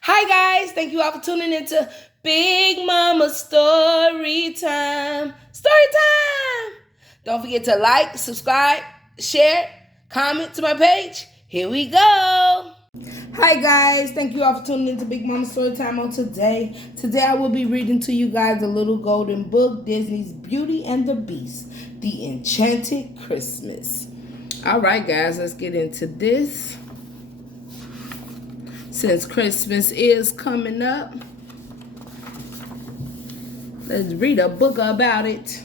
Hi guys, thank you all for tuning into Big Mama Story Time. Story time! Don't forget to like, subscribe, share, comment to my page. Here we go. Hi guys, thank you all for tuning into Big Mama Story Time on today. Today I will be reading to you guys the little golden book, Disney's Beauty and the Beast, The Enchanted Christmas. All right guys, let's get into this. Since Christmas is coming up, let's read a book about it.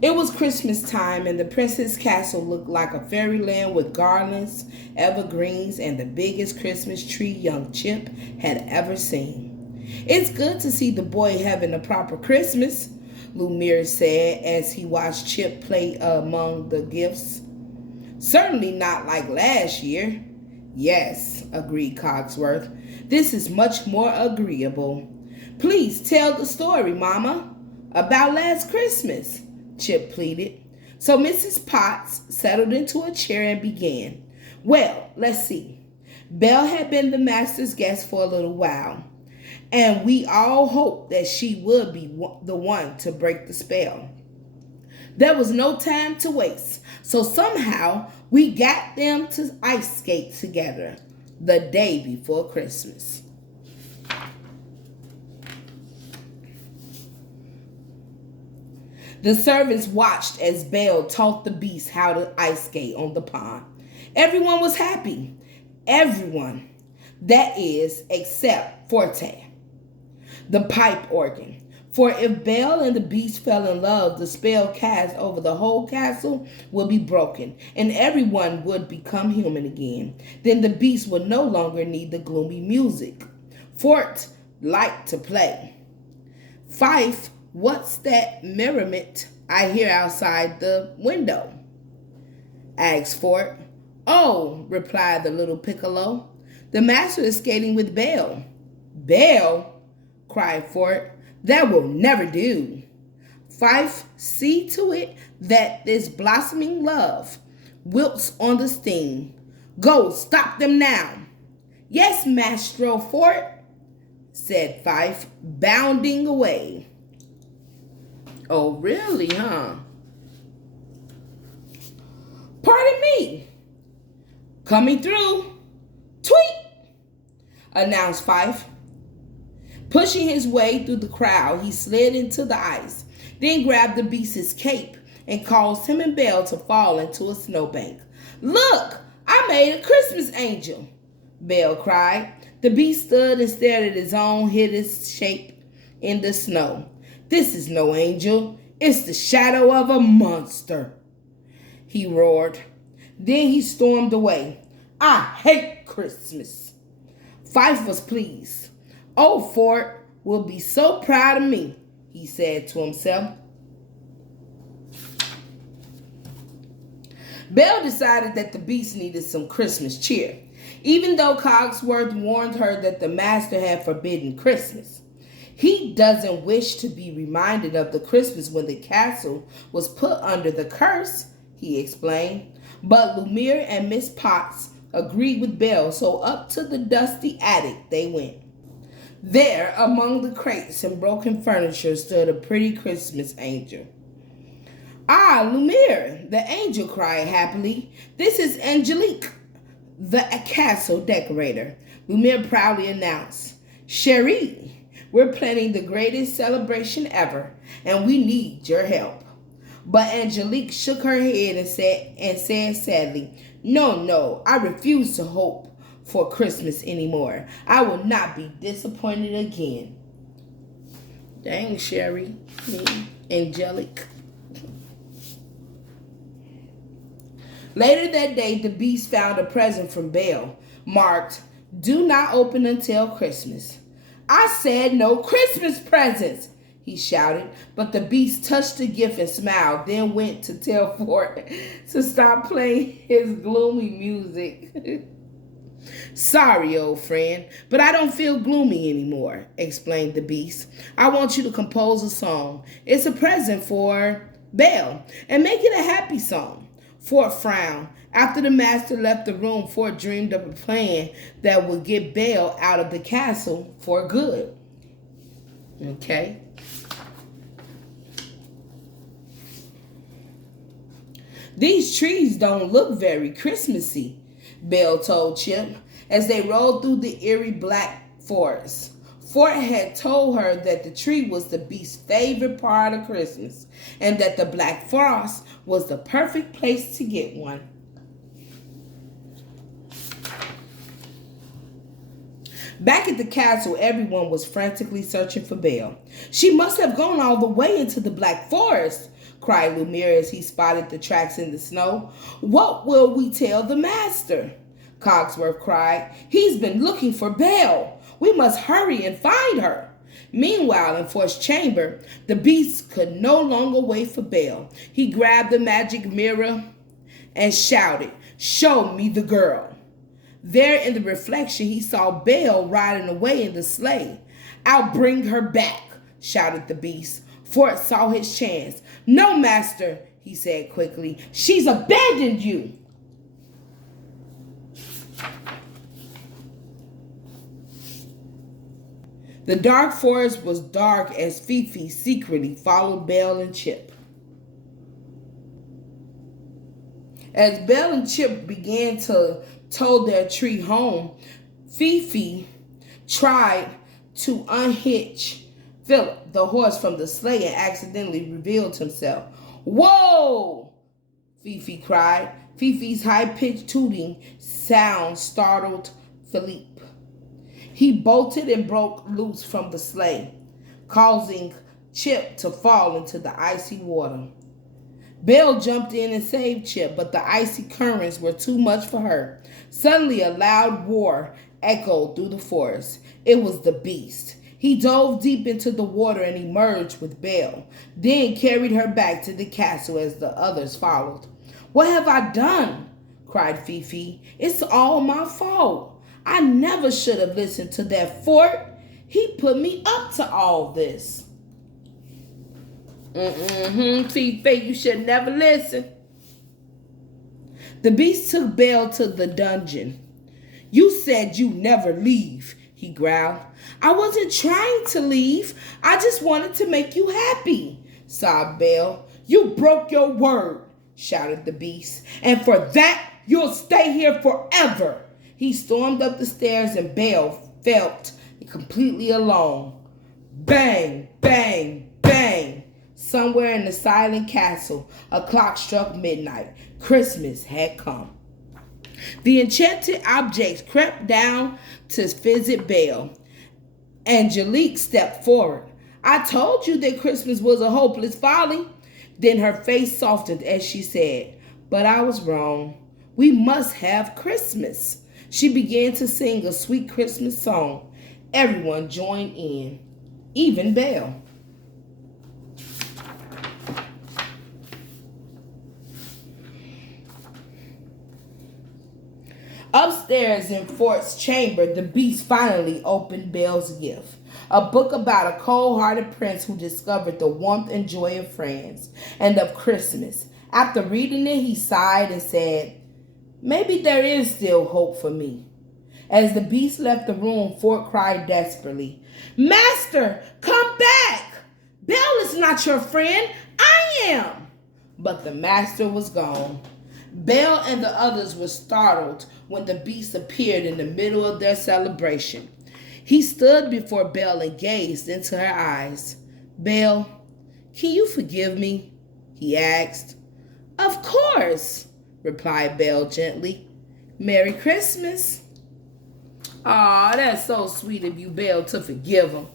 It was Christmas time, and the princess castle looked like a fairyland with garlands, evergreens, and the biggest Christmas tree young Chip had ever seen. It's good to see the boy having a proper Christmas, Lumiere said as he watched Chip play among the gifts. Certainly not like last year. Yes, agreed Cogsworth. This is much more agreeable. Please tell the story, Mama, about last Christmas, Chip pleaded. So Mrs. Potts settled into a chair and began. Well, let's see. Belle had been the master's guest for a little while, and we all hoped that she would be the one to break the spell. There was no time to waste, so somehow we got them to ice skate together the day before Christmas. The servants watched as Belle taught the beast how to ice skate on the pond. Everyone was happy. Everyone. That is, except Forte, the pipe organ. For if Belle and the beast fell in love, the spell cast over the whole castle would be broken, and everyone would become human again. Then the beast would no longer need the gloomy music Fort liked to play. Fife, what's that merriment I hear outside the window? Asked Fort. Oh, replied the little piccolo. The master is skating with Belle. Belle? Cried Fort. That will never do. Fife, see to it that this blossoming love wilts on the stem. Go, stop them now. Yes, Mastro Fort, said Fife, bounding away. Oh, really, huh? Pardon me. Coming through. Tweet, announced Fife. Pushing his way through the crowd, he slid into the ice, then grabbed the beast's cape and caused him and Belle to fall into a snowbank. Look, I made a Christmas angel, Belle cried. The beast stood and stared at his own hideous shape in the snow. This is no angel. It's the shadow of a monster, he roared. Then he stormed away. I hate Christmas. Fife was pleased. Oh, Fort will be so proud of me, he said to himself. Belle decided that the beast needed some Christmas cheer, even though Cogsworth warned her that the master had forbidden Christmas. He doesn't wish to be reminded of the Christmas when the castle was put under the curse, he explained. But Lumiere and Miss Potts agreed with Belle, so up to the dusty attic they went. There, among the crates and broken furniture, stood a pretty Christmas angel. Ah, Lumiere, the angel cried happily. This is Angelique, the castle decorator, Lumiere proudly announced. Cherie, we're planning the greatest celebration ever, and we need your help. But Angelique shook her head and said sadly, No, I refuse to hope for Christmas anymore. I will not be disappointed again. Dang, Sherry, me, angelic. Later that day, the beast found a present from Belle, marked, Do not open until Christmas. I said no Christmas presents, he shouted, but the beast touched the gift and smiled, then went to tell Fort to stop playing his gloomy music. Sorry, old friend, but I don't feel gloomy anymore, explained the beast. I want you to compose a song. It's a present for Belle, and make it a happy song. Fort frowned. After the master left the room, Fort dreamed of a plan that would get Belle out of the castle for good. Okay? These trees don't look very Christmassy, Belle told Chip as they rode through the eerie black forest. Fort had told her that the tree was the beast's favorite part of Christmas and that the black forest was the perfect place to get one. Back at the castle, everyone was frantically searching for Belle. She must have gone all the way into the black forest, cried Lumiere as he spotted the tracks in the snow. What will we tell the master? Cogsworth cried. He's been looking for Belle. We must hurry and find her. Meanwhile, in Fort's chamber, the beast could no longer wait for Belle. He grabbed the magic mirror and shouted, "Show me the girl." There in the reflection, he saw Belle riding away in the sleigh. "I'll bring her back," shouted the beast. Fort saw his chance. "No, master," he said quickly. "She's abandoned you." The dark forest was dark as Fifi secretly followed Belle and Chip. As Belle and Chip began to tow their tree home, Fifi tried to unhitch Philip, the horse, from the sleigh and accidentally revealed himself. "Whoa!" Fifi cried. Fifi's high-pitched tooting sound startled Philippe. He bolted and broke loose from the sleigh, causing Chip to fall into the icy water. Belle jumped in and saved Chip, but the icy currents were too much for her. Suddenly, a loud roar echoed through the forest. It was the beast. He dove deep into the water and emerged with Belle, then carried her back to the castle as the others followed. "What have I done?" cried Fifi. "It's all my fault. I never should have listened to that Fort. He put me up to all this." Fifi, you should never listen. The beast took Belle to the dungeon. "You said you'd never leave," he growled. "I wasn't trying to leave. I just wanted to make you happy," sobbed Belle. "You broke your word," shouted the beast, "and for that you'll stay here forever." He stormed up the stairs and Belle felt completely alone. Bang, bang, bang. Somewhere in the silent castle, a clock struck midnight. Christmas had come. The enchanted objects crept down to visit Belle. Angelique stepped forward. "I told you that Christmas was a hopeless folly." Then her face softened as she said, "But I was wrong. We must have Christmas." She began to sing a sweet Christmas song. Everyone joined in, even Belle. Upstairs in Fort's chamber, the beast finally opened Belle's gift. A book about a cold-hearted prince who discovered the warmth and joy of France and of Christmas. After reading it, he sighed and said, "Maybe there is still hope for me." As the beast left the room, Fort cried desperately, "Master, come back! Belle is not your friend. I am." But the master was gone. Belle and the others were startled when the beast appeared in the middle of their celebration. He stood before Belle and gazed into her eyes. "Belle, can you forgive me?" he asked. "Of course," replied Belle gently. "Merry Christmas." "Aw, that's so sweet of you, Belle, to forgive him."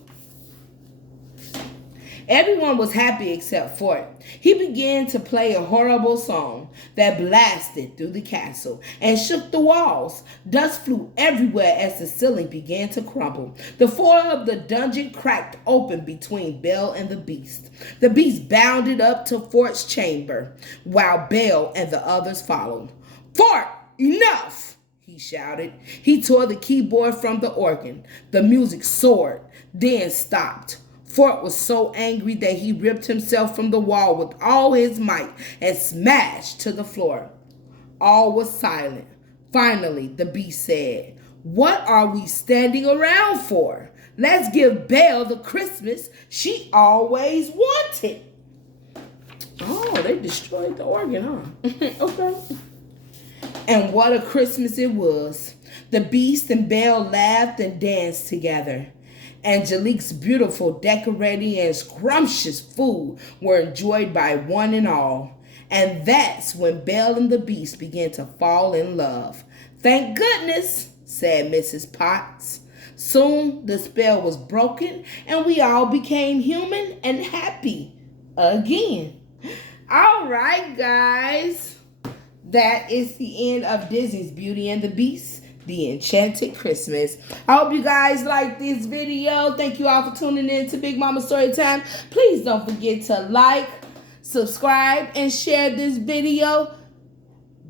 Everyone was happy except Fort. He began to play a horrible song that blasted through the castle and shook the walls. Dust flew everywhere as the ceiling began to crumble. The floor of the dungeon cracked open between Belle and the beast. The beast bounded up to Fort's chamber, while Belle and the others followed. "Fort, enough!" he shouted. He tore the keyboard from the organ. The music soared, then stopped. Fort was so angry that he ripped himself from the wall with all his might and smashed to the floor. All was silent. Finally, the Beast said, "What are we standing around for? Let's give Belle the Christmas she always wanted." Oh, they destroyed the organ, huh? Okay. And what a Christmas it was. The Beast and Belle laughed and danced together. Angelique's beautiful decorating and scrumptious food were enjoyed by one and all. And that's when Belle and the Beast began to fall in love. "Thank goodness," said Mrs. Potts. Soon the spell was broken and we all became human and happy again. All right, guys. That is the end of Disney's Beauty and the Beast, The Enchanted Christmas. I hope you guys like this video. Thank you all for tuning in to Big Mama Storytime. Please don't forget to like, subscribe, and share this video.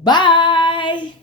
Bye.